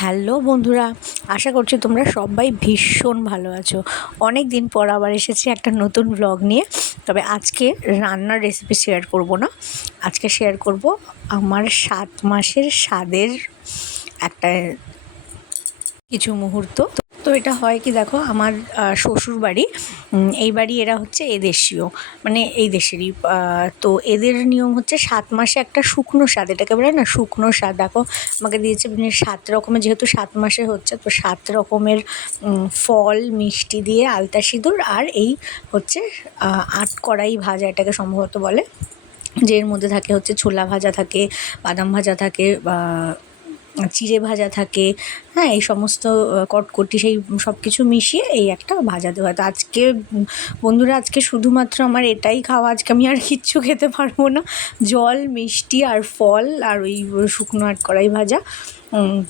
Hello বন্ধুরা, আশা করছি তোমরা সবাই ভীষণ ভালো আছো। অনেক দিন পর আবার এসেছি একটা নতুন ব্লগ নিয়ে। তবে আজকে রান্নার রেসিপি শেয়ার করব না, আজকে শেয়ার করব আমার 7 মাসের স্বাদের একটা কিছু মুহূর্ত। তো এটা হয় কি, দেখো আমার শ্বশুর বাড়ি, এই বাড়ি এরা হচ্ছে এদেশীয়, মানে এই দেশেরই। তো এদের নিয়ম হচ্ছে 7 মাসে একটা শুকনো স্বাদ, এটাকে বলে না শুকনো স্বাদ। দেখো আমাকে দিয়েছে 7 রকমের, যেহেতু 7 মাসে হচ্ছে তো 7 রকমের ফল মিষ্টি দিয়ে আলতা সিঁদুর, আর এই হচ্ছে 8 কড়াই ভাজা, এটাকে সম্ভবত বলে, যে এর মধ্যে থাকে হচ্ছে ছোলা ভাজা থাকে, বাদাম ভাজা থাকে, চিড়ে ভাজা থাকে, হ্যাঁ, এই সমস্ত কটকটি সেই সব কিছু মিশিয়ে এই একটা ভাজা দেওয়া। তো আজকে বন্ধুরা, আজকে শুধুমাত্র আমার এটাই খাওয়া, আজকে আমি আর কিচ্ছু খেতে পারবো না। জল, মিষ্টি আর ফল আর ওই শুকনো 8 কড়াই ভাজা,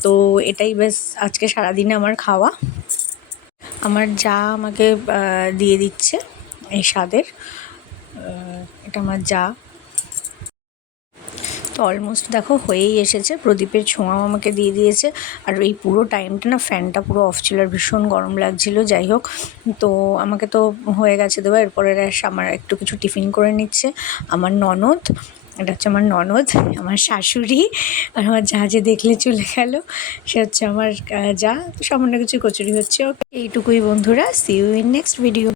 তো এটাই বেশ আজকে সারাদিনে আমার খাওয়া। আমার যা আমাকে দিয়ে দিচ্ছে এই স্বাদের, এটা আমার যা। তো অলমোস্ট দেখো হয়েই এসেছে, প্রদীপের ছোঁয়াও আমাকে দিয়ে দিয়েছে। আর এই পুরো টাইমটা না ফ্যানটা পুরো অফ ছিল আর ভীষণ গরম লাগছিল। যাই হোক, তো আমাকে তো হয়ে গেছে দেওয়া। এরপরে আমার একটু কিছু টিফিন করে নিচ্ছে আমার ননদ, এটা হচ্ছে আমার ননদ, আমার শাশুড়ি, আর আমার যা যে দেখলে চলে গেল সে হচ্ছে আমার যা। তো সামান্য কিছু কচুরি হচ্ছে। এইটুকুই বন্ধুরা, see you in next video.